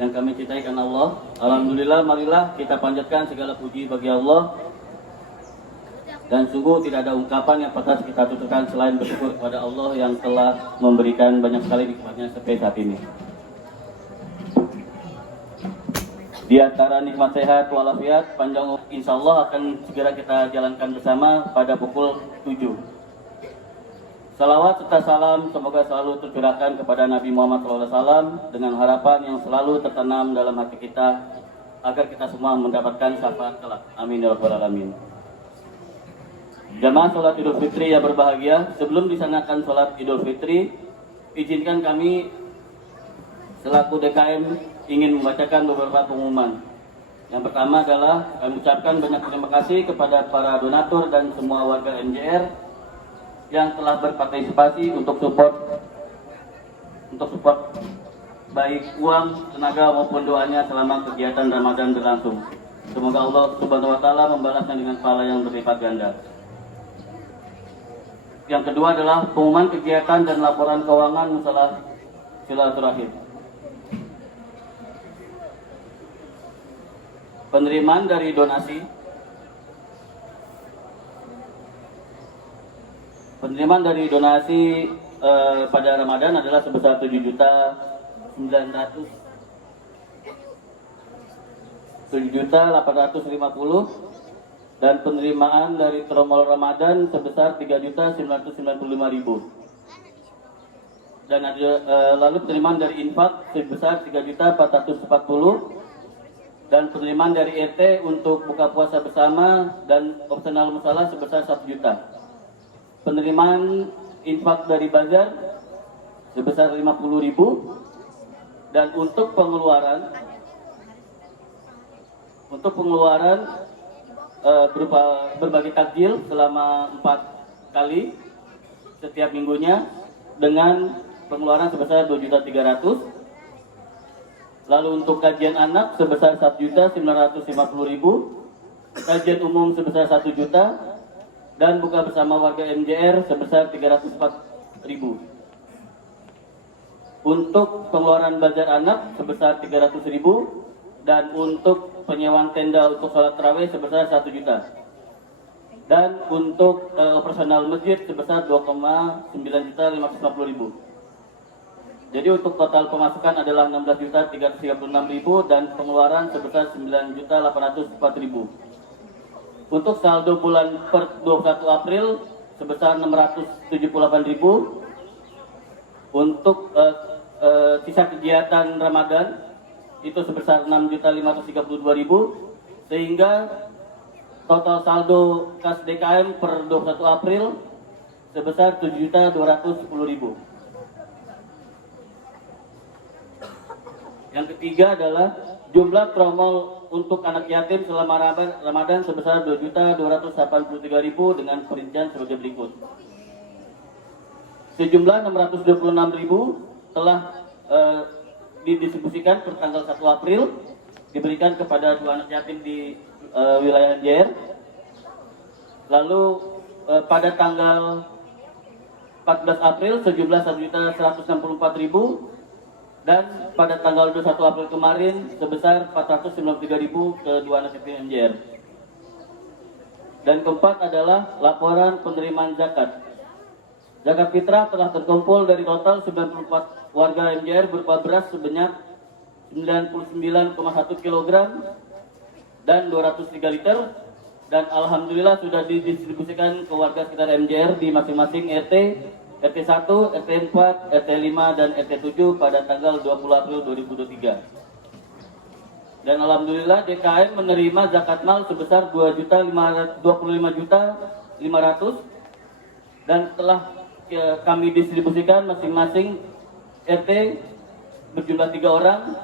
yang kami cintai karena Allah. Alhamdulillah, marilah kita panjatkan segala puji bagi Allah. Dan sungguh tidak ada ungkapan yang patut kita tuturkan selain bersyukur kepada Allah yang telah memberikan banyak sekali nikmatnya sampai saat ini. Di antara nikmat sehat walafiat, panjang insya Allah akan segera kita jalankan bersama pada pukul 7. Salawat serta salam semoga selalu tercurahkan kepada Nabi Muhammad SAW dengan harapan yang selalu tertanam dalam hati kita agar kita semua mendapatkan syafaat kelak. Amin ya rabbal alamin. Jamaah sholat Idul Fitri yang berbahagia, sebelum disanakan sholat Idul Fitri, izinkan kami selaku DKM ingin membacakan beberapa pengumuman. Yang pertama adalah kami ucapkan banyak terima kasih kepada para donatur dan semua warga MJR yang telah berpartisipasi untuk support baik uang, tenaga maupun doanya selama kegiatan Ramadan berlangsung. Semoga Allah Subhanahu wa taala membalasnya dengan pahala yang berlipat ganda. Yang kedua adalah pengumuman kegiatan dan laporan keuangan masalah silaturahim. Penerimaan dari donasi. Penerimaan dari donasi pada Ramadan adalah sebesar 7.850 dan penerimaan dari Tromol Ramadan sebesar 3.995.000. Dan ada lalu penerimaan dari infak sebesar 3.440 dan penerimaan dari RT untuk buka puasa bersama dan opsional musalah sebesar 1 juta. Penerimaan infak dari bazar sebesar 50.000 dan untuk pengeluaran berupa berbagai takjil selama 4 kali setiap minggunya dengan pengeluaran sebesar 2.300.000. Lalu untuk kajian anak sebesar 1.950.000, kajian umum sebesar 1 juta, dan buka bersama warga MJR sebesar 304.000. Untuk pengeluaran bazar anak sebesar 300.000 dan untuk penyewaan tenda untuk sholat tarawih sebesar 1 juta. Dan untuk operasional masjid sebesar 2,9.550.000. Jadi untuk total pemasukan adalah 16.336.000 dan pengeluaran sebesar 9.804.000. Untuk saldo bulan per 21 April sebesar 678.000. Untuk sisa kegiatan Ramadan itu sebesar 6.532.000 sehingga total saldo kas DKM per 21 April sebesar 7.210.000. Yang ketiga adalah jumlah tromol untuk anak yatim selama Ramadan sebesar 2.283.000 dengan perincian sebagai berikut. Sejumlah 626.000 telah didistribusikan per tanggal 1 April diberikan kepada 2 anak yatim di wilayah MJR. Lalu pada tanggal 14 April sejumlah 1.164.000 dan pada tanggal 21 April kemarin sebesar 493.000 ke 2 anak yatim MJR. Dan keempat adalah laporan penerimaan zakat. Zakat fitrah telah terkumpul dari total 94 warga MJR berupa beras sebanyak 99,1 kg dan 203 liter. Dan alhamdulillah sudah didistribusikan ke warga sekitar MJR di masing-masing RT 1, RT 4, RT 5, dan RT 7 pada tanggal 20 April 2023. Dan alhamdulillah DKM menerima zakat mal sebesar 25.500.000 dan telah kami distribusikan masing-masing RT berjumlah 3 orang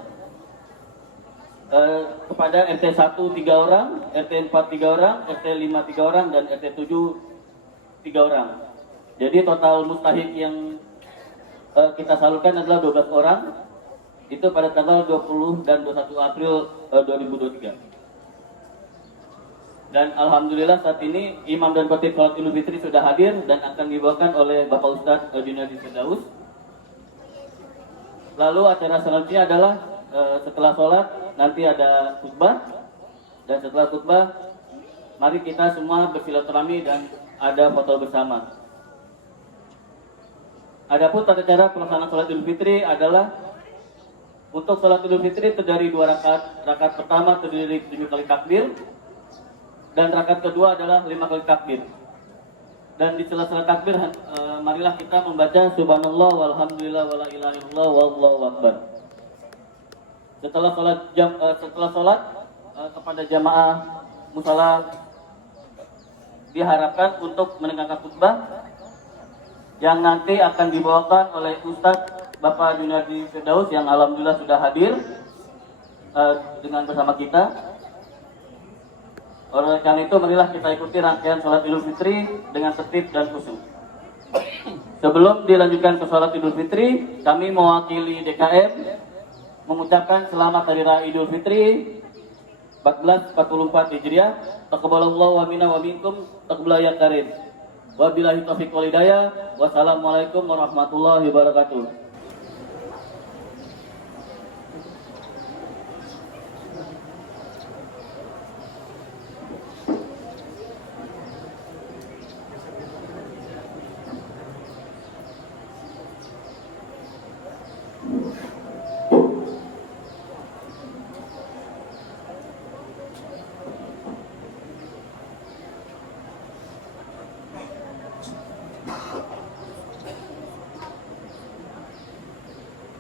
kepada RT 1 3 orang, RT 4 3 orang, RT 5 3 orang, dan RT 7 3 orang. Jadi total mustahik yang kita salurkan adalah 12 orang. Itu pada tanggal 20 dan 21 April 2023. Dan alhamdulillah saat ini imam dan khatib salat Idul Fitri sudah hadir dan akan dibawakan oleh Bapak Ustadz Junadi Firdaus. Lalu acara selanjutnya adalah setelah sholat nanti ada khutbah, dan setelah khutbah mari kita semua bersilaturahmi dan ada foto bersama. Adapun tata cara pelaksanaan sholat Idul Fitri adalah untuk sholat Idul Fitri terdiri 2 rakaat. Rakaat pertama terdiri 7 kali takbir dan rakaat kedua adalah 5 kali takbir. Dan di sela-sela takbir marilah kita membaca subhanallah walhamdulillah wala ilaha illallah wallahu akbar. Setelah sholat kepada jamaah musala diharapkan untuk mendengarkan khutbah yang nanti akan dibawakan oleh Ustadz Bapak Junadi Firdaus yang alhamdulillah sudah hadir dengan bersama kita. Oleh karena itu marilah kita ikuti rangkaian sholat Idul Fitri dengan tertib dan khusyuk. Sebelum dilanjutkan ke sholat Idul Fitri, kami mewakili DKM mengucapkan selamat Hari Raya Idul Fitri 1444 Hijriah. Taqabbalallahu wa minna wa minkum taqabbal ya karim. Wabillahi taufiq wal hidayah. Wassalamualaikum warahmatullahi wabarakatuh.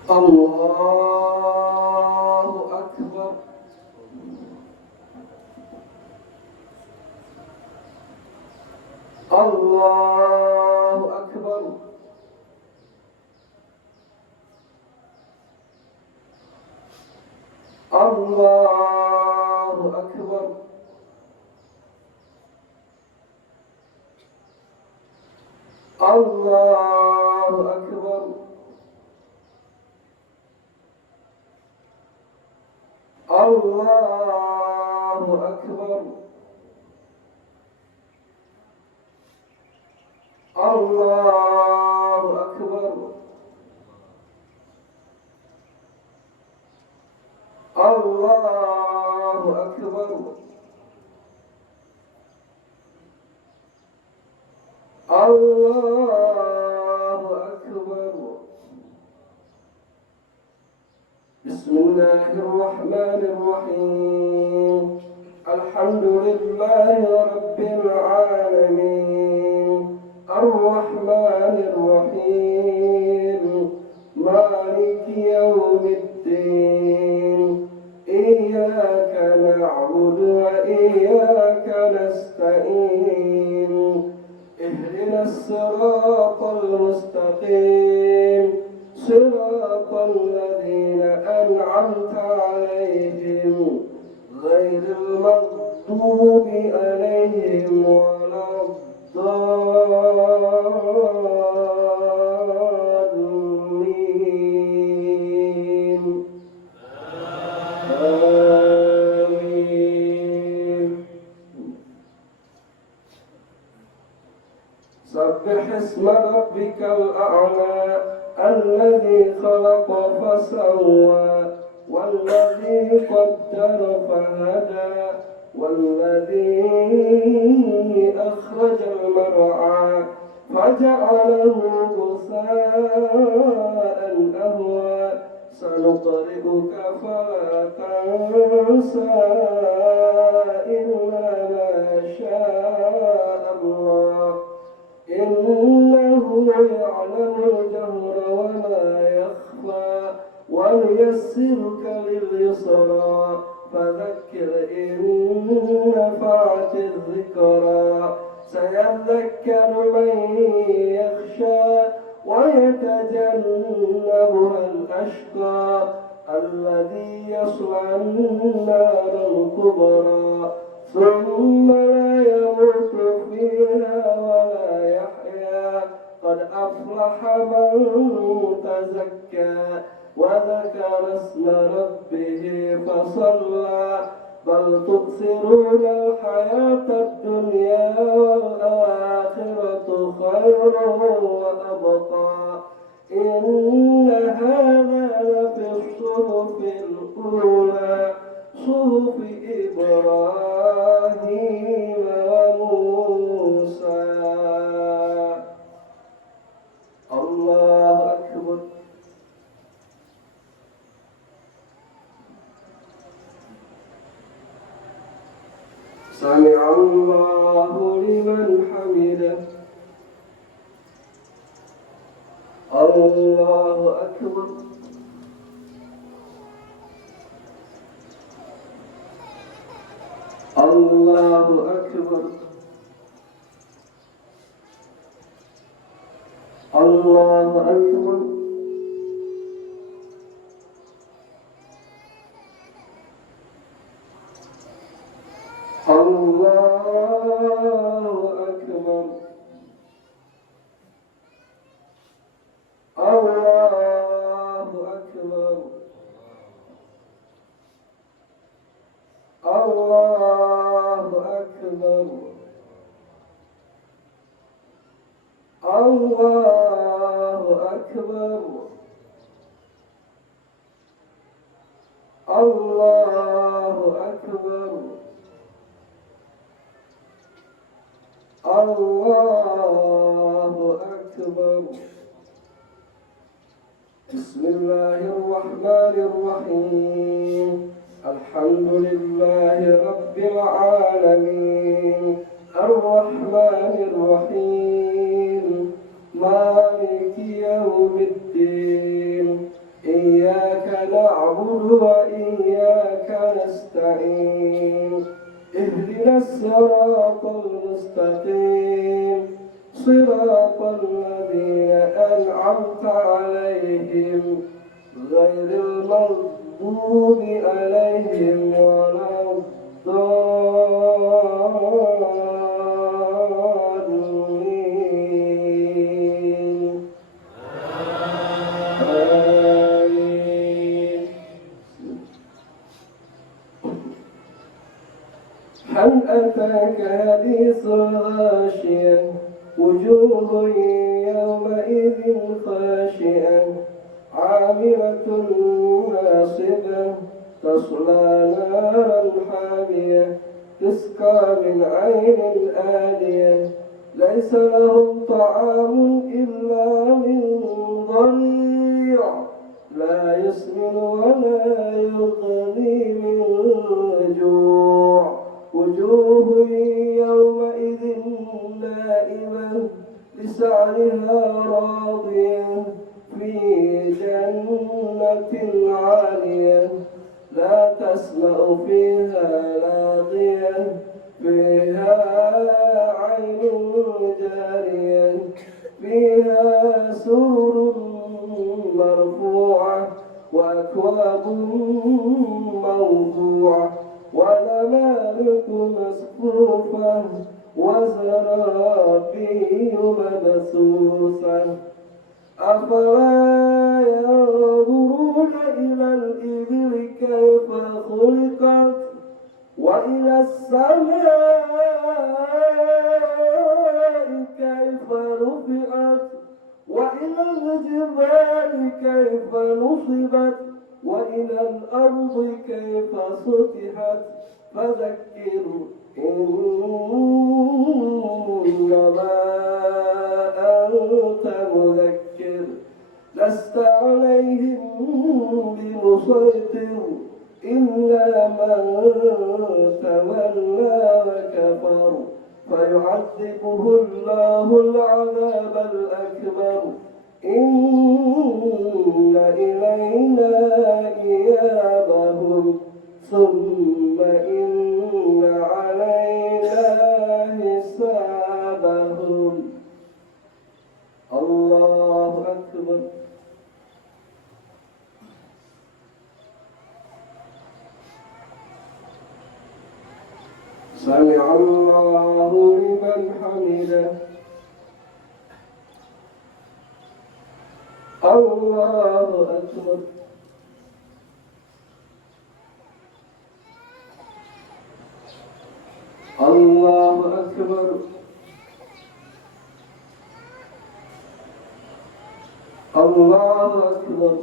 Allahu Akbar. Allahu Akbar. Allahu Akbar. Allahu Akbar. Allahu Akbar. Allahu Akbar. Allahu Akbar. Allahu Akbar. Bismillahirrahmanirrahim. Alhamdulillahi Rabbil alamin. Ar-Rahmanir Rahim. Maliki yawmiddin. Iyyaka na'budu wa iyyaka nasta'in. Ihdinas siratal mustaqim. صراط الذين أنعمت عليهم غير المغضوب عليهم ولا الضالين. آمين. سبح اسم ربك الأعلى الذي خلق فسوى والذي قدر فهدى والذي أخرج المرعى فجعله غثاء أهوى سنقرئك فلا تنسى إلا ما شاء الله إنه يعلم الجهر وما يخفى ونيسرك لليسرى فذكر إن نفعت الذكرى سيذكر من يخشى ويتجنبها الأشقى الذي يصلى النار الكبرى ثم لا يموت فيها ولا يحيا قد أفلح من تزكى وذكر اسم ربه فصلى بل تؤثرون الحياة الدنيا والآخرة خير وأبقى إن هذا سمع الله لمن حمده الله أكبر الله أكبر الله أكبر الله أكبر الله أكبر الله أكبر الله أكبر الله أكبر الله أكبر بسم الله الرحمن الرحيم الحمد لله رب العالمين الرحمن الرحيم مالك يوم الدين إياك نعبد وإياك نستعين اهدنا الصراط المستقيم صراط الذين أنعمت عليهم غير المغضوب عليهم ولا الضالين آمين هل أتاك حديث الغاشية وجوه يومئذ خاشعة عاملة ناصبة تصلى نارا حامية تسقى من عين آنية ليس لهم طعام إلا من ضريع لا يسمن ولا يغني من جوع وجوه يومئذ نائمة لسعيها راضية في جنة عالية لا تسمع فيها لاغية فيها عين جارية فيها سرر مرفوعة وأكواب موضوعة ونمارق مصفوفة وزرابي مبثوثة أفلا ينظرون إلى الإبل كيف خلقت وإلى السماء كيف رفعت وإلى الجبال كيف نصبت وإلى الأرض كيف سطحت فذكر إنما أنت مذكر لست عليهم بمسيطر إلا من تولى وكفر فيعذبه الله العذاب الأكبر إن إلينا إيابهم ثم إن علينا حسابهم الله أكبر سمع الله لمن حمده الله أكبر الله أكبر الله أكبر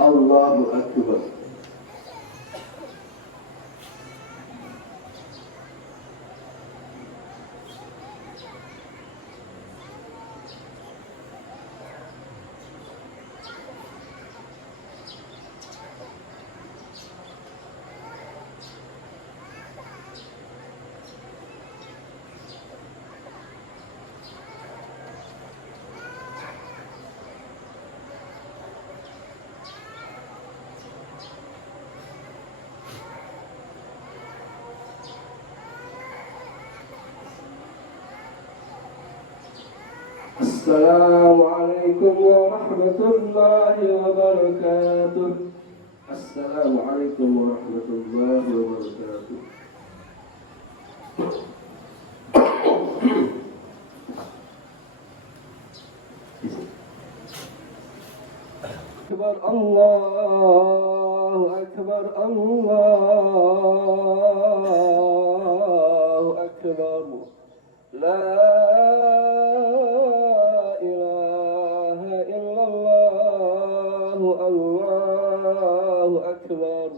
الله أكبر السلام عليكم ورحمة الله وبركاته. السلام عليكم ورحمة الله وبركاته. أكبر الله أكبر الله أكبر لا إله إلا الله الله أكبر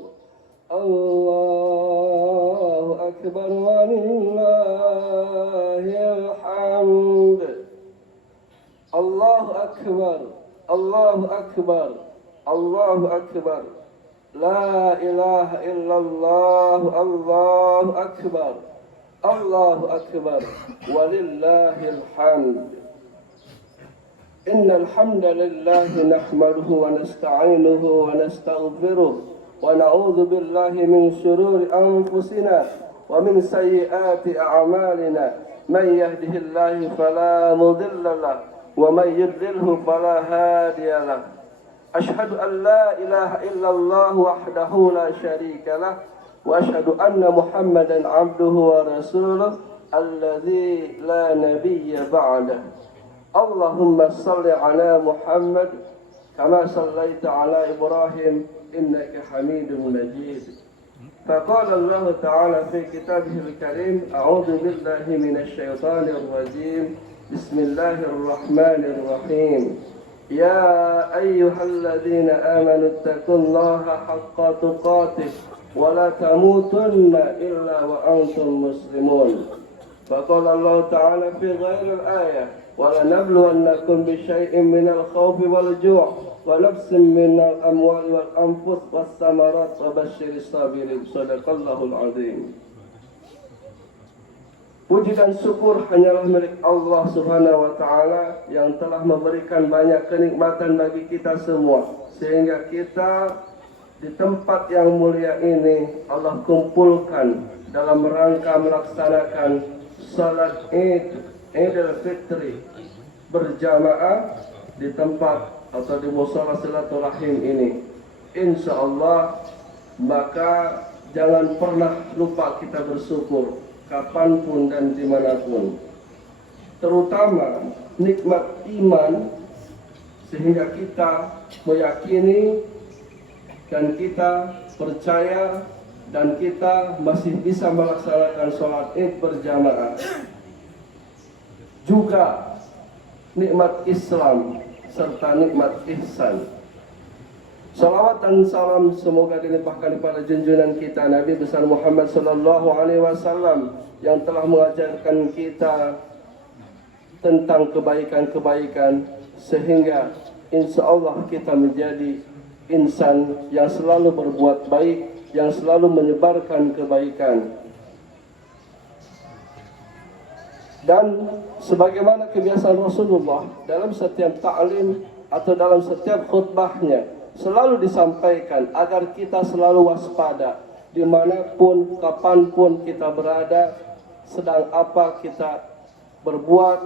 الله أكبر ولله الحمد. الله أكبر الله أكبر الله أكبر لا إله إلا الله الله أكبر الله أكبر ولله الحمد. إن الحمد لله نحمده ونستعينه ونستغفره ونعوذ بالله من شرور أنفسنا ومن سيئات أعمالنا. من يهده الله فلا مضل له ومن يضلله فلا هادي له. أشهد أن لا إله إلا الله وحده لا شريك له وأشهد أن محمدا عبده ورسوله الذي لا نبي بعده. اللهم صل على محمد كما صليت على إبراهيم إنك حميد مجيد. فقال الله تعالى في كتابه الكريم أعوذ بالله من الشيطان الرجيم بسم الله الرحمن الرحيم. يا أيها الذين آمنوا اتقوا الله حق تقاته ولا تموتن إلا وأنتم مسلمون. فقال الله تعالى في غير الآية ولنبلونكم بشيء من الخوف والجوع ونفس من الأموال والأنفس والثمرات وبشر الصابرين. صدق الله العظيم. Puji dan syukur hanyalah milik Allah Subhanahu wa Ta'ala yang telah memberikan banyak kenikmatan bagi kita semua, sehingga kita di tempat yang mulia ini Allah kumpulkan dalam rangka melaksanakan salat Idul Fitri berjamaah di tempat atau di mushola silaturahim ini. Insya Allah, maka jangan pernah lupa kita bersyukur kapanpun dan dimanapun, terutama nikmat iman, sehingga kita meyakini dan kita percaya dan kita masih bisa melaksanakan sholat id berjamaah. Juga nikmat Islam serta nikmat ihsan. Salawat dan salam semoga dilimpahkan kepada junjungan kita Nabi besar Muhammad sallallahu alaihi wasallam yang telah mengajarkan kita tentang kebaikan-kebaikan, sehingga insya Allah kita menjadi insan yang selalu berbuat baik, yang selalu menyebarkan kebaikan. Dan sebagaimana kebiasaan Rasulullah dalam setiap ta'lim atau dalam setiap khutbahnya selalu disampaikan agar kita selalu waspada dimanapun, kapanpun kita berada, sedang apa kita berbuat.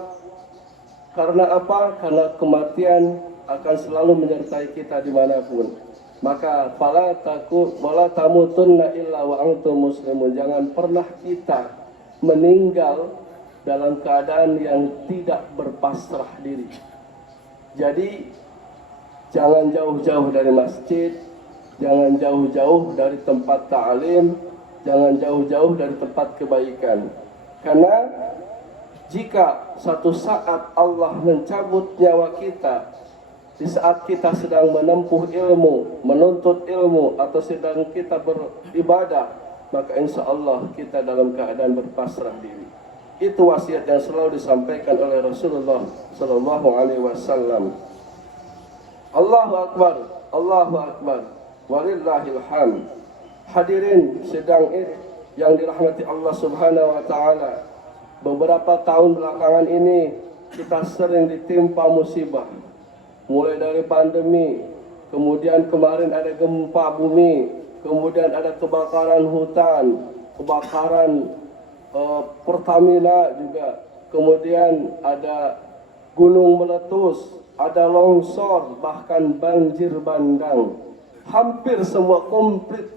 Karena apa? Karena kematian akan selalu menyertai kita dimanapun. Maka fala takut wala tamutunna illa wa antum muslimun. Jangan pernah kita meninggal dalam keadaan yang tidak berpasrah diri. Jadi jangan jauh-jauh dari masjid, jangan jauh-jauh dari tempat ta'lim, jangan jauh-jauh dari tempat kebaikan. Karena jika satu saat Allah mencabut nyawa kita, di saat kita sedang menempuh ilmu, menuntut ilmu, atau sedang kita beribadah, maka insya Allah kita dalam keadaan berpasrah diri. Itu wasiat yang selalu disampaikan oleh Rasulullah Sallallahu Alaihi Wasallam. Allahu Akbar, Allahu Akbar, walillahil hamd. Hadirin sidang id yang dirahmati Allah Subhanahu Wa Taala. Beberapa tahun belakangan ini kita sering ditimpa musibah. Mulai dari pandemi, kemudian kemarin ada gempa bumi, kemudian ada kebakaran hutan, kebakaran Pertamina juga, kemudian ada gunung meletus, ada longsor, bahkan banjir bandang. Hampir semua konflik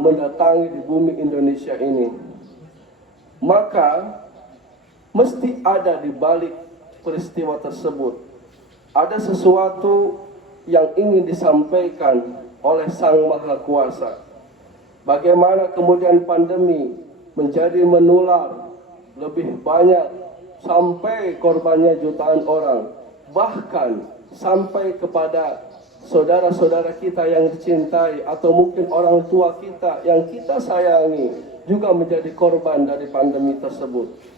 mendatangi di bumi Indonesia ini. Maka mesti ada di balik peristiwa tersebut ada sesuatu yang ingin disampaikan oleh Sang Maha Kuasa. Bagaimana kemudian pandemi menjadi menular lebih banyak sampai korbannya jutaan orang, bahkan sampai kepada saudara-saudara kita yang dicintai atau mungkin orang tua kita yang kita sayangi juga menjadi korban dari pandemi tersebut.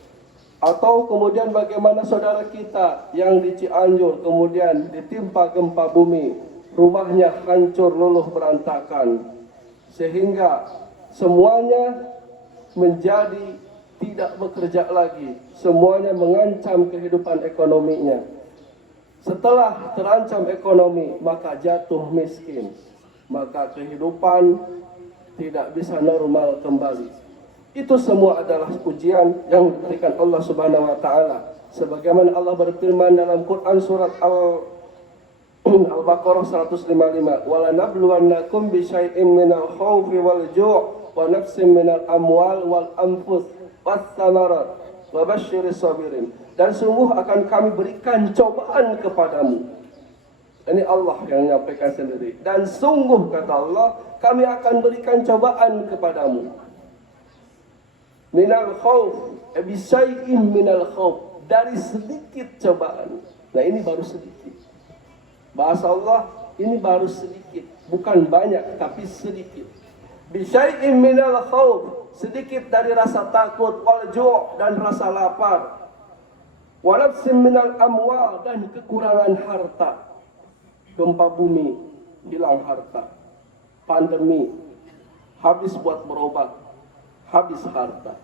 Atau kemudian bagaimana saudara kita yang di Cianjur kemudian ditimpa gempa bumi, rumahnya hancur luluh berantakan, sehingga semuanya menjadi tidak bekerja lagi, semuanya mengancam kehidupan ekonominya. Setelah terancam ekonomi, maka jatuh miskin, maka kehidupan tidak bisa normal kembali. Itu semua adalah ujian yang diberikan Allah Subhanahu wa taala. Sebagaimana Allah berfirman dalam Quran surat Al-Baqarah 155, "Wala nabluwannakum bisyai'im minal khaufi wal ju' wa nafsin minal amwal wal anfus was thamarat wa basyiris sabirin." Dan sungguh akan kami berikan cobaan kepadamu. Ini Allah yang menyampaikan sendiri. Dan sungguh kata Allah, kami akan berikan cobaan kepadamu. Minal khauf, bisyai'in minal khauf, dari sedikit cobaan. Nah, ini baru sedikit. Bahasa Allah ini baru sedikit, bukan banyak tapi sedikit. Bisyai'in minal khauf, sedikit dari rasa takut, wal ju' dan rasa lapar. Wa nafsin minal amwal, dan kekurangan harta. Gempa bumi, hilang harta. Pandemi, habis buat berobat, habis harta.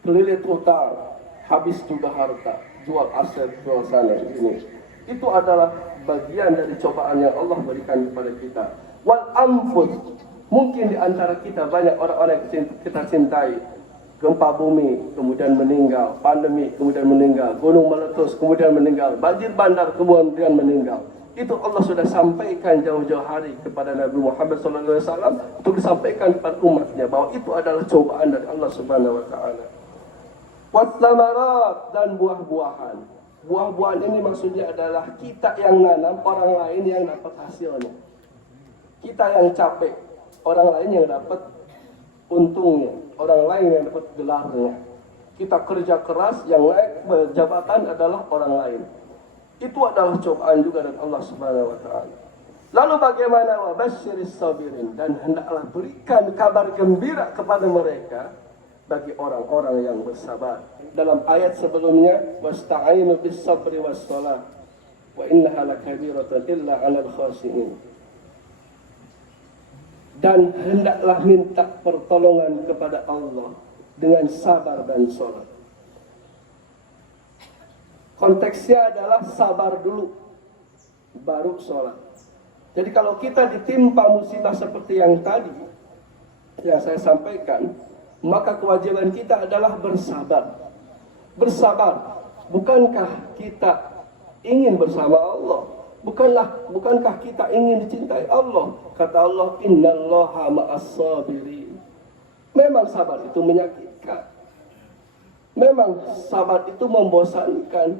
Kelilit utang, habis juga harta. Jual aset, jual sana ini. Itu adalah bagian dari cobaan yang Allah berikan kepada kita. Wal anfus, mungkin di antara kita banyak orang-orang yang kita cintai. Gempa bumi, kemudian meninggal. Pandemi, kemudian meninggal. Gunung meletus, kemudian meninggal. Banjir bandar, kemudian meninggal. Itu Allah sudah sampaikan jauh-jauh hari kepada Nabi Muhammad SAW untuk disampaikan kepada umatnya bahwa itu adalah cobaan dari Allah Subhanahu wa taala. Watsamarat, dan buah-buahan. Buah-buahan ini maksudnya adalah kita yang nanam, orang lain yang dapat hasilnya. Kita yang capek, orang lain yang dapat untungnya, orang lain yang dapat gelarnya. Kita kerja keras, yang naik jabatan adalah orang lain. Itu adalah cobaan juga dari Allah Subhanahu wa taala. Lalu bagaimana wa basyiris sabirin, dan hendaklah berikan kabar gembira kepada mereka bagi orang-orang yang bersabar. Dalam ayat sebelumnya, wasta'inu bis sabri was shalah wa innaha lakabiratun illa 'alal khashi'in. Dan hendaklah minta pertolongan kepada Allah dengan sabar dan salat. Konteksnya adalah sabar dulu, baru sholat. Jadi kalau kita ditimpa musibah seperti yang tadi, yang saya sampaikan, maka kewajiban kita adalah bersabar. Bersabar, bukankah kita ingin bersama Allah? Bukankah kita ingin dicintai Allah? Kata Allah, innallaha ma'as-sabirin. Memang sabar itu menyakitkan. Memang sabar itu membosankan.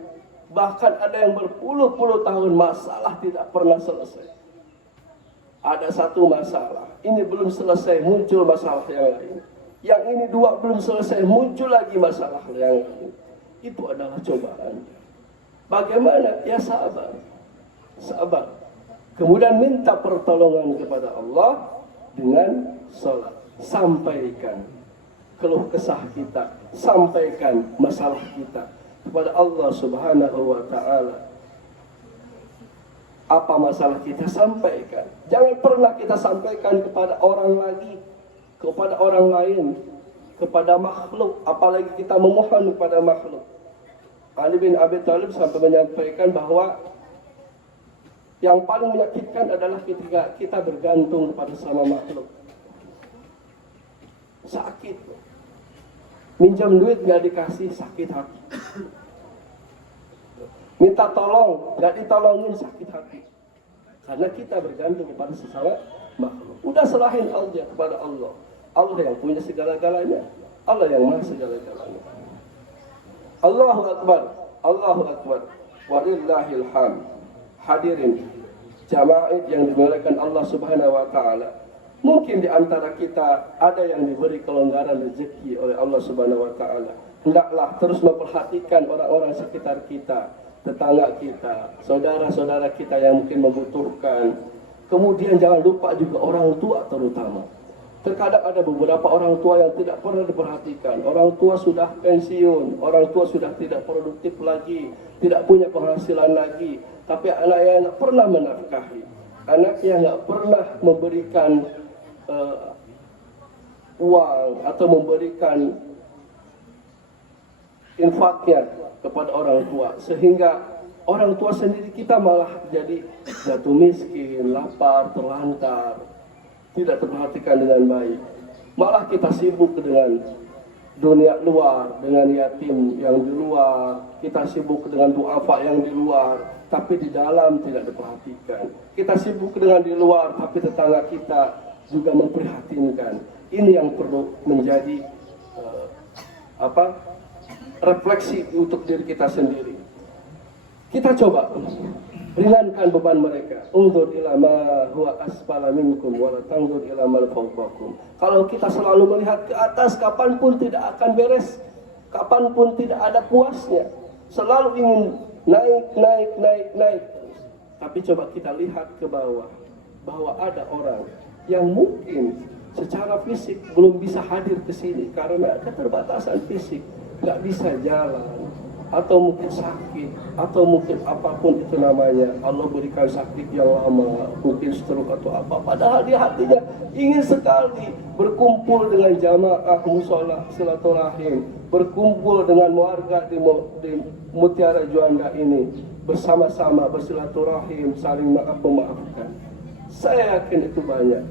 Bahkan ada yang berpuluh-puluh tahun masalah tidak pernah selesai. Ada satu masalah, ini belum selesai, muncul masalah yang lain. Yang ini dua belum selesai, muncul lagi masalah yang lain. Itu adalah cobaan. Bagaimana? Ya sabar. Sabar. Kemudian minta pertolongan kepada Allah dengan salat. Sampaikan keluh kesah kita, sampaikan masalah kita kepada Allah Subhanahu wa taala. Apa masalah kita, sampaikan. Jangan pernah kita sampaikan kepada orang lagi, kepada orang lain, kepada makhluk, apalagi kita memohon kepada makhluk. Ali bin Abi Thalib sampai menyampaikan bahwa yang paling menyakitkan adalah ketika kita bergantung kepada sama makhluk. Sakit. Minjam duit nggak dikasih, sakit hati. Minta tolong, nggak ditolongin sakit hati. Karena kita bergantung kepada sesama makhluk. Udah serahin aja kepada Allah. Allah yang punya segala-galanya. Allah yang maha segala-galanya. Allahu Akbar. Allahu Akbar. Walillahil hamd. Hadirin jamaah yang dimuliakan Allah Subhanahu wa taala. Mungkin di antara kita ada yang diberi kelonggaran rezeki oleh Allah Subhanahu wa taala. Hendaklah terus memperhatikan orang-orang sekitar kita, tetangga kita, saudara-saudara kita yang mungkin membutuhkan. Kemudian jangan lupa juga orang tua terutama. Terkadang ada beberapa orang tua yang tidak pernah diperhatikan. Orang tua sudah pensiun, orang tua sudah tidak produktif lagi, tidak punya penghasilan lagi. Tapi anaknya nggak pernah menafkahi, anaknya nggak pernah memberikan uang atau memberikan infaknya kepada orang tua, sehingga orang tua sendiri kita malah jadi jatuh miskin, lapar, terlantar, tidak terperhatikan dengan baik. Malah kita sibuk dengan dunia luar, dengan yatim yang di luar, kita sibuk dengan duafa yang di luar, tapi di dalam tidak diperhatikan. Kita sibuk dengan di luar, tapi tetangga kita juga memprihatinkan. Ini yang perlu menjadi refleksi untuk diri kita sendiri. Kita coba ringankan beban mereka. Unzur ila ma huwa asfala minkum wa la tanzur ila ma fawqakum. Kalau kita selalu melihat ke atas, kapanpun tidak akan beres, kapanpun tidak ada puasnya. Selalu ingin naik. Tapi coba kita lihat ke bawah, bahwa ada orang yang mungkin secara fisik belum bisa hadir ke sini karena keterbatasan fisik, nggak bisa jalan, atau mungkin sakit, atau mungkin apapun itu namanya. Allah berikan sakit yang lama, mungkin stroke atau apa. Padahal di hatinya ingin sekali berkumpul dengan jamaah musola silaturahim, berkumpul dengan warga di Mutiara Juanda ini, bersama-sama bersilaturahim, saling memaafkan. Saya yakin itu banyak.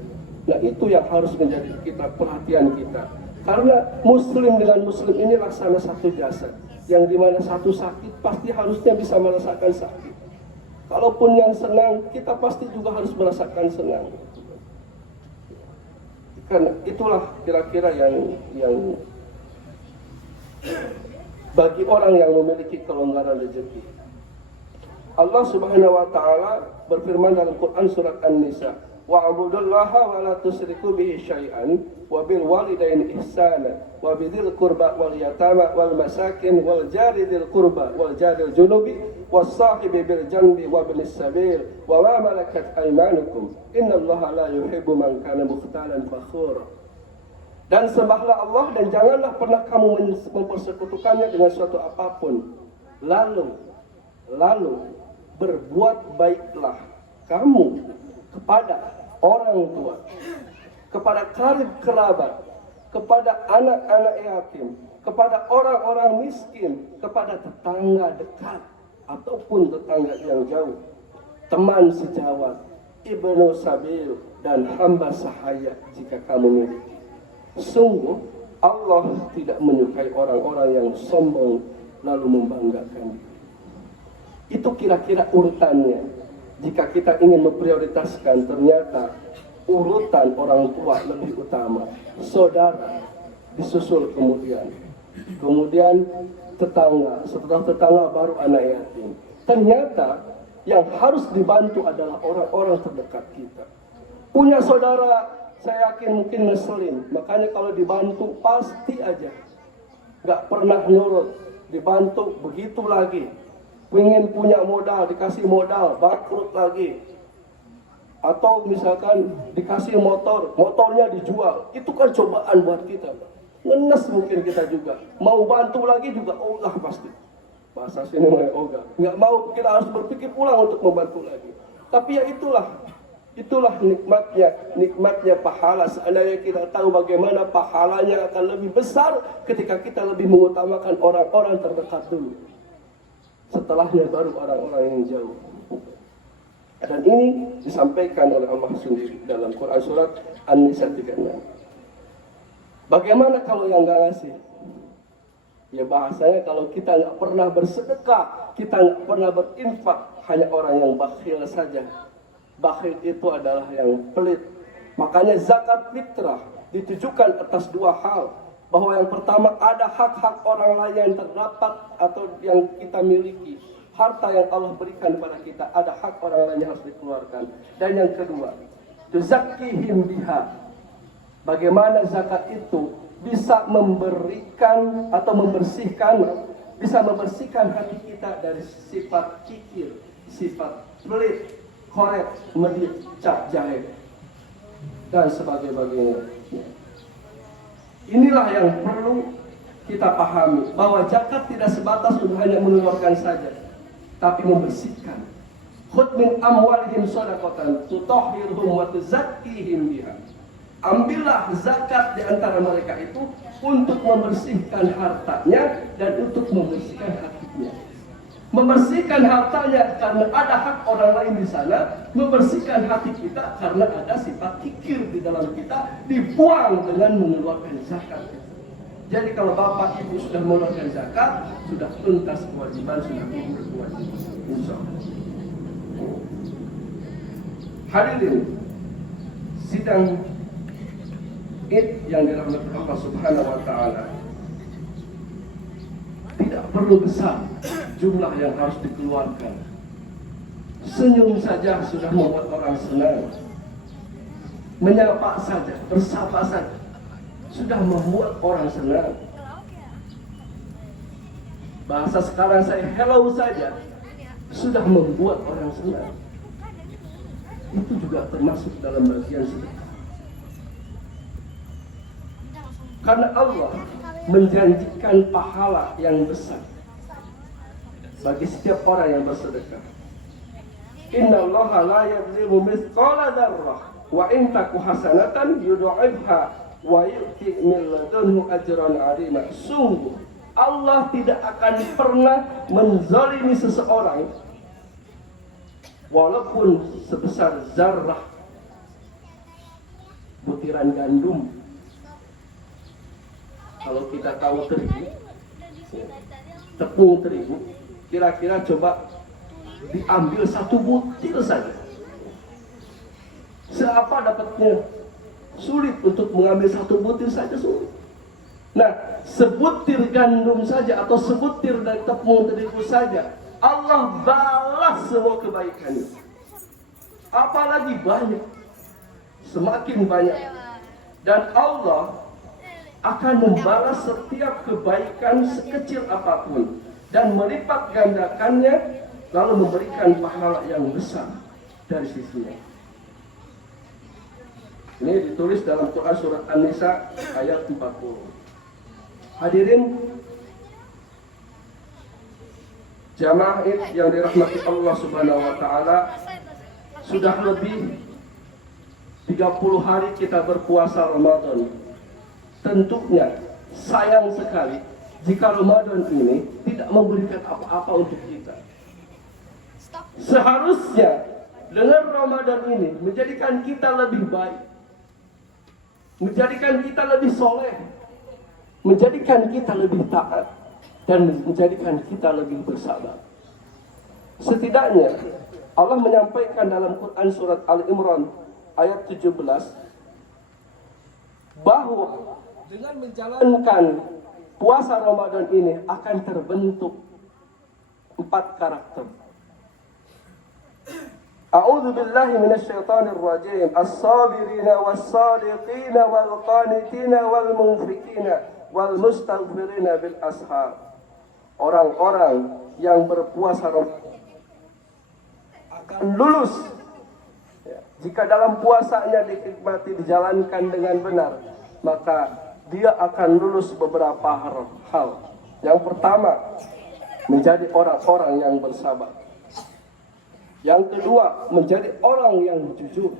Nah, itu yang harus menjadi perhatian kita. Karena muslim dengan muslim ini laksana satu jasad, yang dimana satu sakit pasti harusnya bisa merasakan sakit. Kalaupun yang senang, kita pasti juga harus merasakan senang. Karena itulah kira-kira yang bagi orang yang memiliki kelonggaran rezeki. Allah Subhanahu wa taala berfirman dalam Quran surat An-Nisa, wa'budullaha wa la tusyriku bihi syai'an wa bil walidaini ihsana wa bidzil qurba wal yatama wal masakin wal jari dzil qurba wal jaril junubi was sahibi bil janbi wa ibnis sabil wa ma malakat aymanukum innallaha la yuhibbu man kana mukhtalan fakhura. Dan sembahlah Allah dan janganlah pernah kamu mempersekutukannya dengan suatu apapun. Lalu berbuat baiklah kamu kepada orang tua, kepada karib kerabat, kepada anak-anak yatim, kepada orang-orang miskin, kepada tetangga dekat ataupun tetangga yang jauh, teman sejawat, ibnu sabil, dan hamba sahaya jika kamu miliki. Sungguh Allah tidak menyukai orang-orang yang sombong lalu membanggakan diri. Itu kira-kira urutannya. Jika kita ingin memprioritaskan, ternyata urutan orang tua lebih utama, saudara disusul kemudian tetangga, setelah tetangga baru anak yatim. Ternyata yang harus dibantu adalah orang-orang terdekat kita. Punya saudara, saya yakin mungkin ngeselin, makanya kalau dibantu pasti aja nggak pernah nurut, dibantu begitu lagi. Ingin punya modal, dikasih modal, bangkrut lagi. Atau misalkan dikasih motornya dijual. Itu kan cobaan buat kita. Ngenes mungkin kita juga. Mau bantu lagi juga ogah pasti. Bahasa sini mau ogah. Nggak mau, kita harus berpikir ulang untuk membantu lagi. Tapi ya itulah nikmatnya pahala. Seandainya kita tahu bagaimana pahalanya akan lebih besar ketika kita lebih mengutamakan orang-orang terdekat dulu. Setelahnya baru orang-orang yang jauh. Dan ini disampaikan oleh Allah sendiri dalam Quran surat An-Nisa 36. Bagaimana kalau yang nggak ngasih? Ya bahasanya kalau kita nggak pernah bersedekah, kita nggak pernah berinfak, hanya orang yang bakhil saja. Bakhil itu adalah yang pelit. Makanya zakat fitrah ditujukan atas dua hal. Bahwa yang pertama ada hak-hak orang lain yang terdapat atau yang kita miliki. Harta yang Allah berikan kepada kita, ada hak orang lain yang harus dikeluarkan. Dan yang kedua, tuzakkihim biha. Bagaimana zakat itu bisa memberikan atau bisa membersihkan hati kita dari sifat kikir, sifat pelit, koret, medit, cap jahe, dan sebagainya. Inilah yang perlu kita pahami, bahwa zakat tidak sebatas untuk hanya mengeluarkan saja, tapi membersihkan. Khudh min amwalihim shadaqatan tutahhiruhum wa tuzakkihim biha. Ambillah zakat di antara mereka itu untuk membersihkan hartanya dan untuk membersihkan hatinya. Membersihkan hartanya karena ada hak orang lain di sana, membersihkan hati kita karena ada sifat kikir di dalam kita, dibuang dengan mengeluarkan zakat. Jadi kalau bapak ibu sudah mengeluarkan zakat, sudah tuntas kewajiban, sudah gugur kewajiban. Insyaallah. Hadirin sidang Id yang dirahmati Allah Subhanahu wa taala, tidak perlu besar jumlah yang harus dikeluarkan. Senyum saja sudah membuat orang senang. Menyapa saja, bersapa saja sudah membuat orang senang. Bahasa sekarang saya hello saja sudah membuat orang senang. Itu juga termasuk dalam bagian sedekah. Karena Allah menjanjikan pahala yang besar bagi setiap orang yang bersedekah. Innallaha la yadhlimu mithqala dzarrah wa in taku hasanatan yudha'ifha wa yu'ti min ladunhu ajran 'azima. Sungguh Allah tidak akan pernah menzalimi seseorang walaupun sebesar zarrah, butiran gandum. Kalau kita tahu terigu, tepung terigu, kira-kira coba diambil satu butir saja. Seapa dapatnya? Sulit untuk mengambil satu butir saja, sulit. Nah, sebutir gandum saja atau sebutir dari tepung terigu saja, Allah balas semua kebaikannya. Apalagi banyak, semakin banyak. Dan Allah akan membalas setiap kebaikan sekecil apapun dan melipat gandakannya, lalu memberikan pahala yang besar dari sisinya. Ini ditulis dalam Quran surat An-Nisa ayat 40. Hadirin jamaah yang dirahmati Allah Subhanahu wa taala, sudah lebih 30 hari kita berpuasa Ramadan. Tentunya sayang sekali jika Ramadan ini tidak memberikan apa-apa untuk kita. Seharusnya dengan Ramadan ini menjadikan kita lebih baik, menjadikan kita lebih soleh, menjadikan kita lebih taat, dan menjadikan kita lebih bersabar. Setidaknya Allah menyampaikan dalam Quran surat Al-Imran ayat 17 bahwa dengan menjalankan puasa Ramadan ini akan terbentuk 4 karakter. A'udzu billahi minasyaitonir rajim. As-sabirina was-sadiqina wal-qanitina wal-munfiqina wal-mustaghfirina bil ashar. Orang-orang yang berpuasa Ramadan akan lulus jika dalam puasanya dinikmati, dijalankan dengan benar, maka dia akan lulus beberapa hal. Yang pertama, menjadi orang-orang yang bersabar. Yang kedua, menjadi orang yang jujur.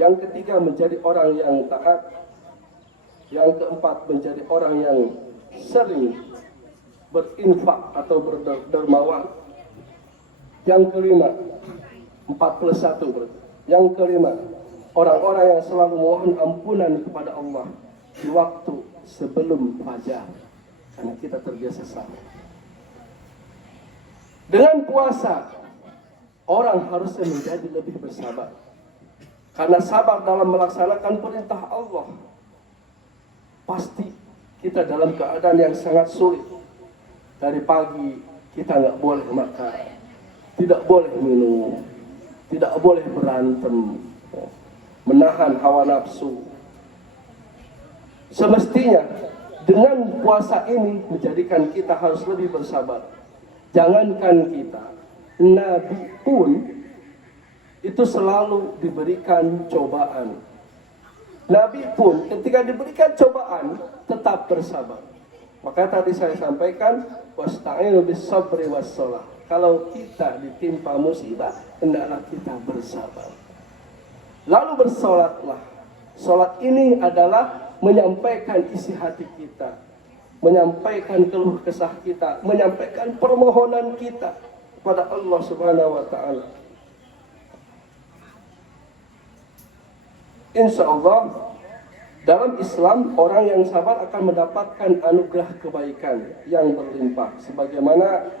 Yang ketiga, menjadi orang yang taat. Yang keempat, menjadi orang yang sering berinfak atau berdermawan. Yang kelima, 4+1 berarti. Yang kelima, orang-orang yang selalu mohon ampunan kepada Allah di waktu sebelum fajar. karena kita terbiasa sahur. Dengan puasa, orang harusnya menjadi lebih bersabar. Karena sabar dalam melaksanakan perintah Allah. Pasti kita dalam keadaan yang sangat sulit. Dari pagi kita nggak boleh makan, tidak boleh minum, tidak boleh berantem, menahan hawa nafsu. Semestinya dengan puasa ini menjadikan kita harus lebih bersabar. Jangankan kita, Nabi pun itu selalu diberikan cobaan. Nabi pun ketika diberikan cobaan tetap bersabar. Maka tadi saya sampaikan, wasta'inu bis-sabri was-shalah. Kalau kita ditimpa musibah, hendaklah kita bersabar. Lalu bersolatlah. Solat ini adalah menyampaikan isi hati kita, menyampaikan keluh kesah kita, menyampaikan permohonan kita kepada Allah Subhanahu wa taala. Insya Allah dalam Islam orang yang sabar akan mendapatkan anugerah kebaikan yang berlimpah, sebagaimana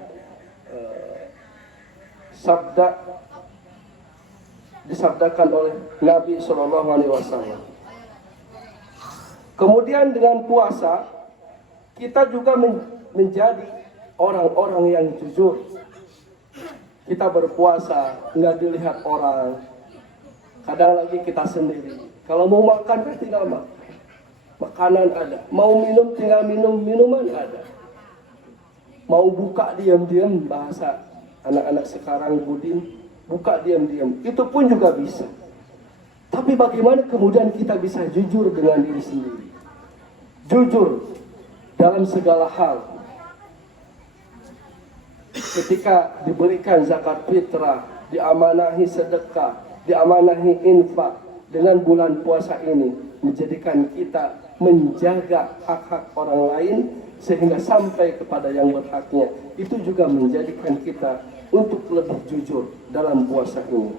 disabdakan oleh Nabi Shallallahu Alaihi Wasallam. Kemudian dengan puasa kita juga menjadi orang-orang yang jujur. Kita berpuasa nggak dilihat orang. Kadang lagi kita sendiri. Kalau mau makan kan tinggal makan. Makanan ada. Mau minum tinggal minum, minuman ada. Mau buka diam-diam, bahasa anak-anak sekarang Budin, buka diam-diam. Itu pun juga bisa. Tapi bagaimana kemudian kita bisa jujur dengan diri sendiri? Jujur dalam segala hal. Ketika diberikan zakat fitrah, diamanahi sedekah, diamanahi infak, dengan bulan puasa ini menjadikan kita menjaga hak-hak orang lain sehingga sampai kepada yang berhaknya. Itu juga menjadikan kita untuk lebih jujur dalam puasa ini.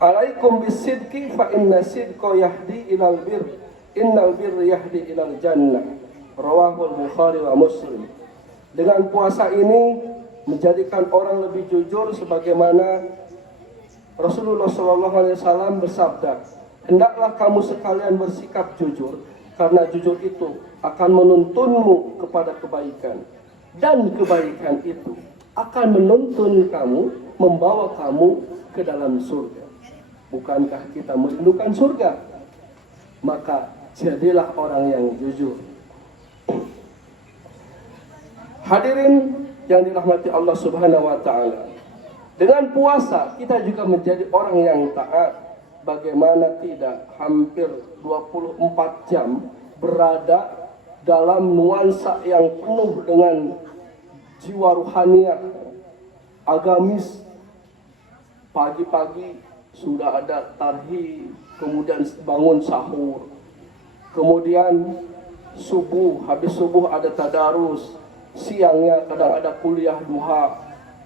Alaikum bisidqi fa inna sidqa yahdi ilal bir, innal bir yahdi ilal jannah. Rawahul Bukhari wa Muslim. Dengan puasa ini menjadikan orang lebih jujur, sebagaimana Rasulullah SAW bersabda, hendaklah kamu sekalian bersikap jujur, karena jujur itu akan menuntunmu kepada kebaikan, dan kebaikan itu akan menuntun kamu, membawa kamu ke dalam surga. Bukankah kita merindukan surga? Maka jadilah orang yang jujur. Hadirin yang dirahmati Allah Subhanahu wa taala. Dengan puasa kita juga menjadi orang yang taat. Bagaimana tidak, hampir 24 jam berada dalam nuansa yang penuh dengan jiwa ruhaniah, agamis. Pagi-pagi sudah ada tarhib, kemudian bangun sahur, kemudian subuh, habis subuh ada tadarus, siangnya kadang ada kuliah duha,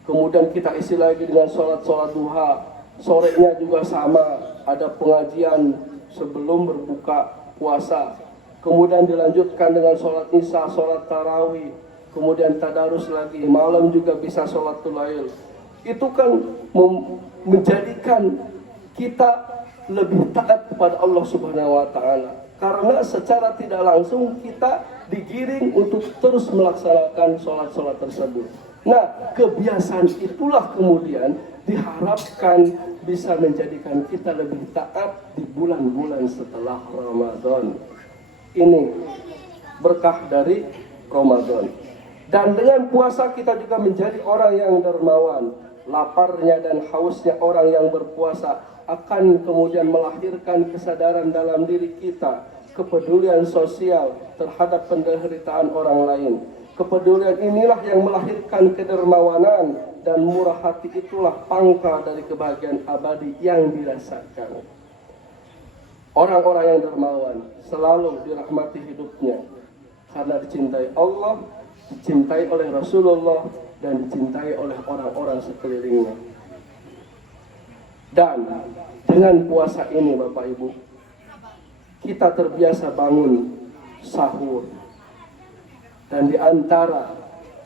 kemudian kita isi lagi dengan sholat duha, sorenya juga sama, ada pengajian sebelum berbuka puasa, kemudian dilanjutkan dengan sholat isya, sholat tarawih, kemudian tadarus lagi, malam juga bisa sholatul lail. Itu kan menjadikan kita lebih taat kepada Allah Subhanahu wa taala. Karena secara tidak langsung kita digiring untuk terus melaksanakan sholat-sholat tersebut. Nah, kebiasaan itulah kemudian diharapkan bisa menjadikan kita lebih taat di bulan-bulan setelah Ramadan. Ini berkah dari Ramadan. Dan dengan puasa kita juga menjadi orang yang dermawan. Laparnya dan hausnya orang yang berpuasa akan kemudian melahirkan kesadaran dalam diri kita, kepedulian sosial terhadap penderitaan orang lain. Kepedulian inilah yang melahirkan kedermawanan, dan murah hati itulah pangkal dari kebahagiaan abadi yang dirasakan. Orang-orang yang dermawan selalu dirahmati hidupnya karena dicintai Allah, dicintai oleh Rasulullah, dan dicintai oleh orang-orang sekelilingnya. Dan dengan puasa ini Bapak Ibu, kita terbiasa bangun sahur, Dan di antara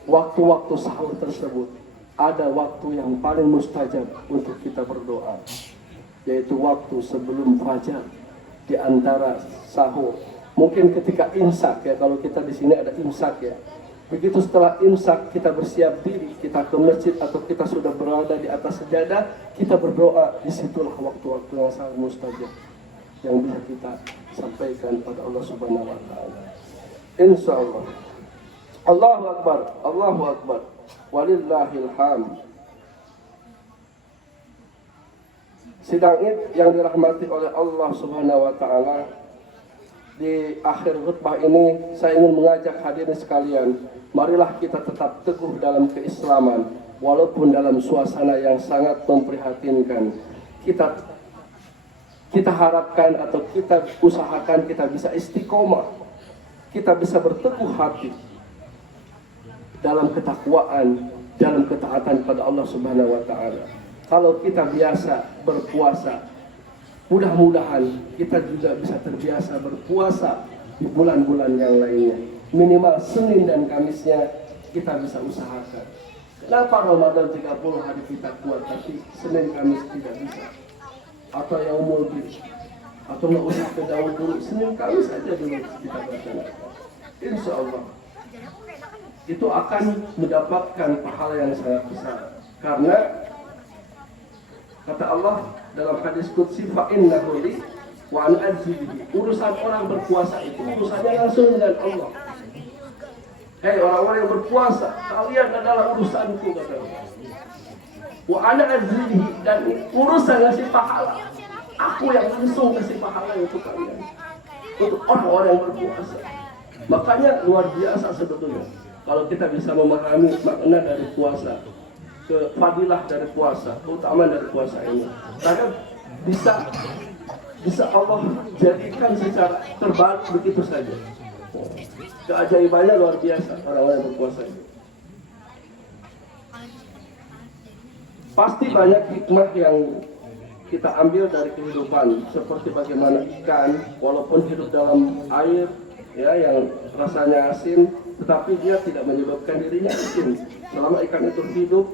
waktu-waktu sahur tersebut ada waktu yang paling mustajab untuk kita berdoa, yaitu waktu sebelum fajar. Di antara sahur, mungkin ketika imsak ya, kalau kita di sini ada imsak ya. Begitu setelah imsak kita bersiap diri, kita ke masjid atau kita sudah berada di atas sejadah, kita berdoa. Disitulah waktu-waktu yang sangat mustajab yang bisa kita sampaikan pada Allah Subhanahu wa taala. Insyaallah. Allahu Akbar, Allahu Akbar. Walillahil hamd. Sidang Id yang dirahmati oleh Allah Subhanahu wa taala, di akhir khutbah ini saya ingin mengajak hadirin sekalian, marilah kita tetap teguh dalam keislaman walaupun dalam suasana yang sangat memprihatinkan. Kita harapkan atau kita usahakan kita bisa istiqomah, kita bisa berteguh hati dalam ketakwaan, dalam ketaatan pada Allah Subhanahu wa taala. Kalau kita biasa berpuasa, mudah-mudahan kita juga bisa terbiasa berpuasa di bulan-bulan yang lainnya. Minimal Senin dan Kamisnya kita bisa usahakan. Kenapa Ramadan 30 hari kita kuat, tapi Senin Kamis tidak bisa? Atau Yaumul Bid, atau nggak usah ke Daud dulu, Senin Kamis aja dulu kita laksanakan. Insya Allah itu akan mendapatkan pahala yang sangat besar. Karena kata Allah dalam hadis qudsi, fa innahu li wa ana ajzihi. Urusan orang berpuasa itu urusannya langsung dengan Allah. Hei orang-orang yang berpuasa, kalian adalah urusanku, kata Allah. Wa ana ajzihi, dan urusan ngasih pahala, aku yang langsung kasih pahala untuk kalian, untuk orang-orang yang berpuasa. Makanya luar biasa sebetulnya kalau kita bisa memahami makna dari puasa, fadilah dari puasa, keutamaan dari puasa ini. Karena bisa Allah jadikan secara terbalik begitu saja. Keajaibannya luar biasa orang-orang yang berpuasa ini. Pasti banyak hikmah yang kita ambil dari kehidupan, seperti bagaimana ikan walaupun hidup dalam air ya yang rasanya asin, tetapi dia tidak menyebabkan dirinya asin. Selama ikan itu hidup,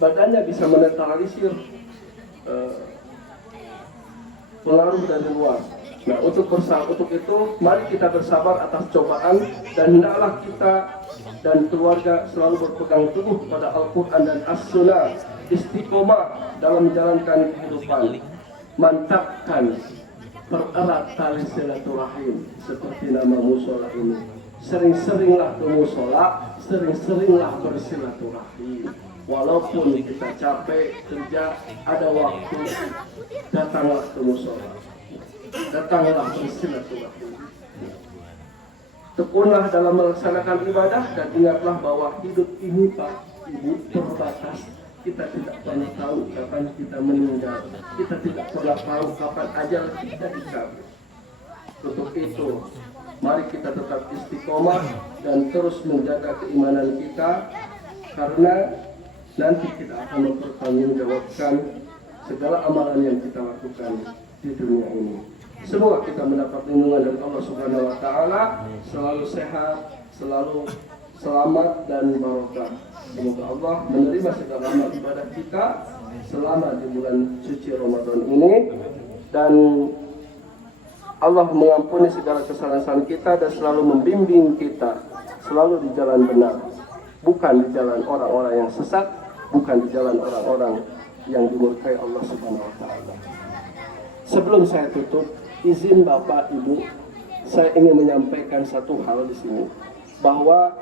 badannya bisa menetralisir pengaruh dari luar. Nah, untuk itu, mari kita bersabar atas cobaan, dan hendaklah kita dan keluarga selalu berpegang teguh pada Al-Quran dan As-Sunnah, istiqomah dalam menjalankan kehidupan, mantapkan, pererat tali silaturahim seperti nama musola ini. Sering-seringlah ke musola, sering-seringlah bersilaturahim. Walaupun kita capek kerja, ada waktu, datanglah ke musola, datanglah bersilaturahim. Tekunlah dalam melaksanakan ibadah, dan ingatlah bahwa hidup ini Pak Ibu terbatas. Kita tidak pernah tahu kapan kita meninggal. Kita tidak pernah tahu kapan ajal kita dicabut. Untuk itu, mari kita tetap istiqomah dan terus menjaga keimanan kita, karena nanti kita akan mempertanggungjawabkan segala amalan yang kita lakukan di dunia ini. Semoga kita mendapat lindungan dari Allah Subhanahu wa taala, selalu sehat, selalu selamat dan barokah. Semoga Allah menerima segala amal ibadah kita selama di bulan suci Ramadan ini, dan Allah mengampuni segala kesalahan kita dan selalu membimbing kita selalu di jalan benar, bukan di jalan orang-orang yang sesat, bukan di jalan orang-orang yang dimurkai Allah Subhanahu wa taala. Sebelum saya tutup, izin Bapak Ibu, saya ingin menyampaikan satu hal di sini, bahwa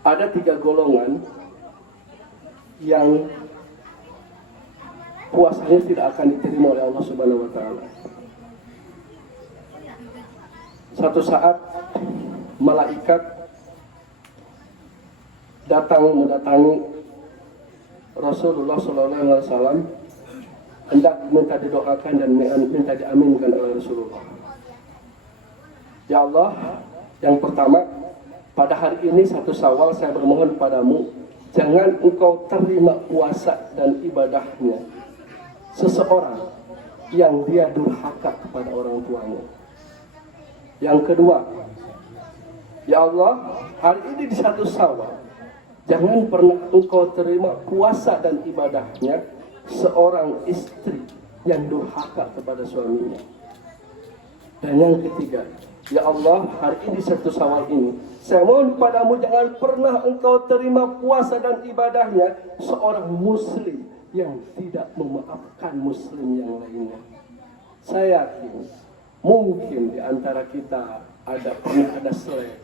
ada 3 golongan yang puasanya tidak akan diterima oleh Allah Subhanahu wa taala. Satu saat malaikat mendatangi Rasulullah SAW, hendak minta didoakan dan minta diaminkan oleh Rasulullah. Ya Allah, yang pertama, pada hari ini 1 Syawal saya bermohon padamu, jangan engkau terima puasa dan ibadahnya seseorang yang dia durhaka kepada orang tuanya. Yang kedua, ya Allah, hari ini di 1 Syawal, jangan pernah Engkau terima puasa dan ibadahnya seorang istri yang durhaka kepada suaminya. Dan yang ketiga, ya Allah, hari ini 1 Syawal ini, saya mohon padamu jangan pernah Engkau terima puasa dan ibadahnya seorang muslim yang tidak memaafkan muslim yang lainnya. Saya yakin mungkin di antara kita pernah ada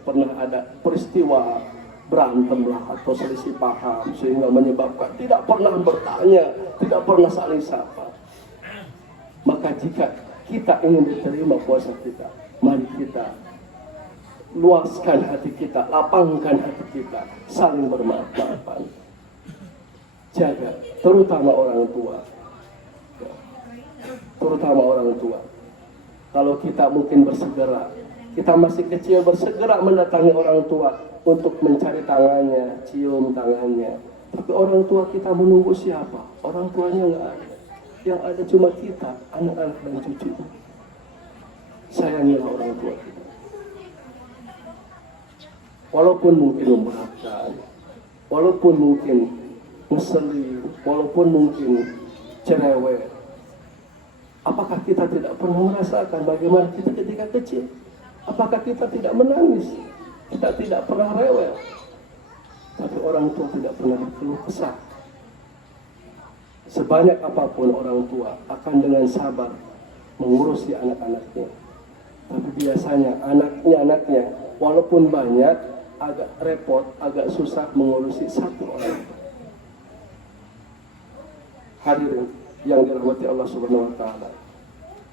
pernah ada peristiwa berantem lah atau selisih paham sehingga menyebabkan tidak pernah bertanya, tidak pernah saling sapa. Maka jika kita ingin diterima puasa kita, mari kita luaskan hati kita, lapangkan hati kita, saling bermaaf-maafan. Jaga, terutama orang tua. Terutama orang tua. Kalau kita mungkin bersegera, kita masih kecil bersegera mendatangi orang tua untuk mencari tangannya, cium tangannya. Tapi orang tua kita menunggu siapa? Orang tuanya nggak ada. Yang ada cuma kita, anak-anak dan cucu. Sayangilah orang tua kita. Walaupun mungkin memberatkan, walaupun mungkin ngeselin, walaupun mungkin cerewet, apakah kita tidak pernah merasakan bagaimana kita ketika kecil? Apakah kita tidak menangis? Kita tidak pernah rewel. Tapi orang tua tidak pernah berkeluh kesah. Sebanyak apapun orang tua akan dengan sabar mengurusi anak-anaknya. Tapi biasanya anaknya walaupun banyak, agak repot, agak susah mengurusi satu orang. Hadirin yang dirahmati Allah Subhanahu wa taala.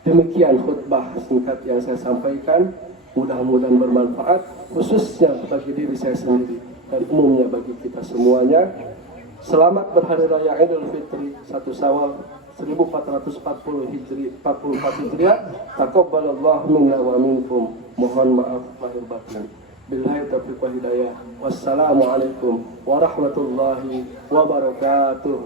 Demikian khutbah singkat yang saya sampaikan, mudah-mudahan bermanfaat khususnya bagi diri saya sendiri dan umumnya bagi kita semuanya. Selamat berhari raya Idul Fitri 1 Syawal 1440 Hijri 44 Hijriah. Taqabbalallahu minna wa minkum. Mohon maaf lahir batin. Billahi taufiq wal hidayah. Wassalamualaikum warahmatullahi wabarakatuh.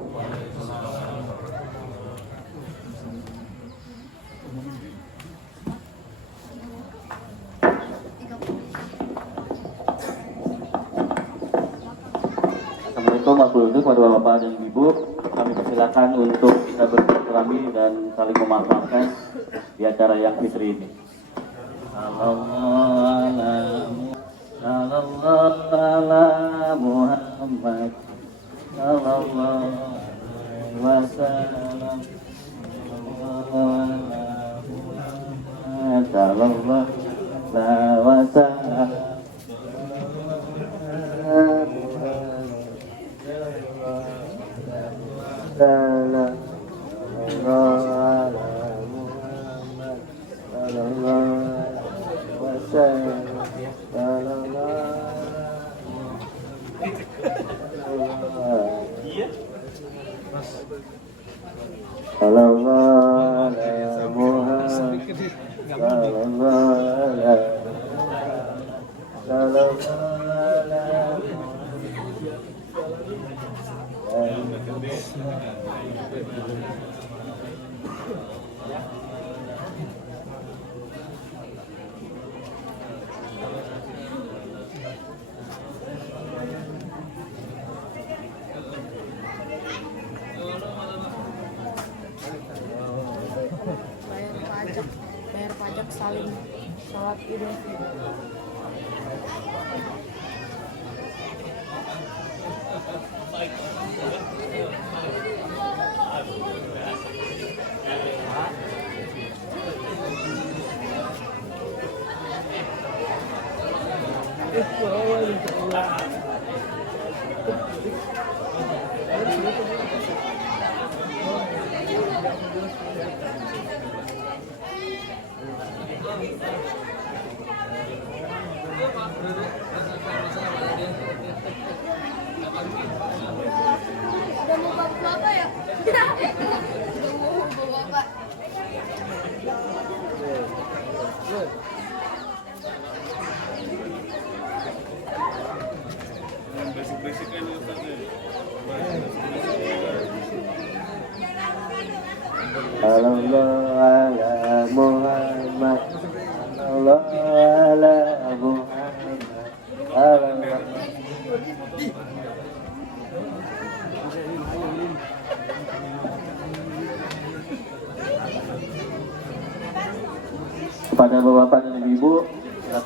Assalamualaikum warahmatullahi wabarakatuh kepada Bapak dan Ibu. Kami persilakan untuk bisa bersilaturahmi dan saling memaafkan di acara yang fitri ini. Sallallahu ala Muhammad sallallahu alaihi wasallam. Sallallahu alaihi wasallam. Bayar pajak saling sholat Idul Fitri. Udah mau bapak ya? Udah mau bapak.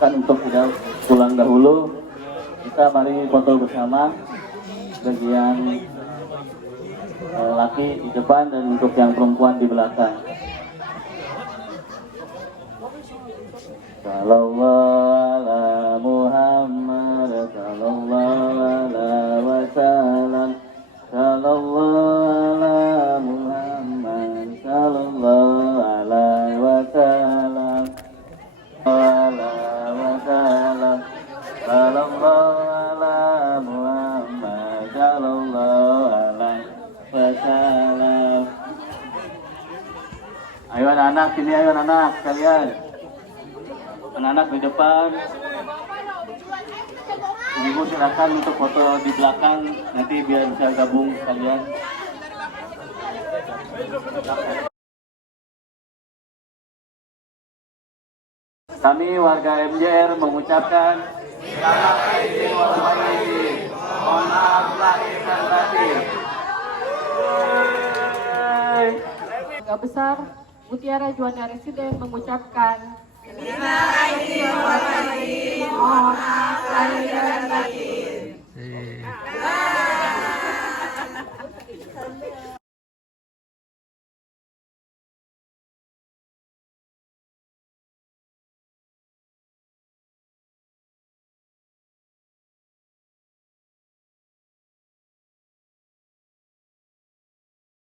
silakan untuk tidak pulang dahulu. Kita mari foto bersama. Bagian laki di depan dan untuk yang perempuan di belakang. Sallallahu ala Muhammad, sallallahu ala wasallam, sallallahu ala Muhammad, sallallahu ala wasallam, ala wasallam, sallallahu ala Muhammad, sallallahu ala wasallam. Ayo anak-anak, sini ayo anak-anak kalian. Anak-anak di depan. Ibu silakan untuk foto di belakang, nanti biar bisa gabung kalian. Kami warga MJR mengucapkan mohon maaf lahir dan batin. Keluarga besar Mutiara Juwana Residen mengucapkan Terima kasih,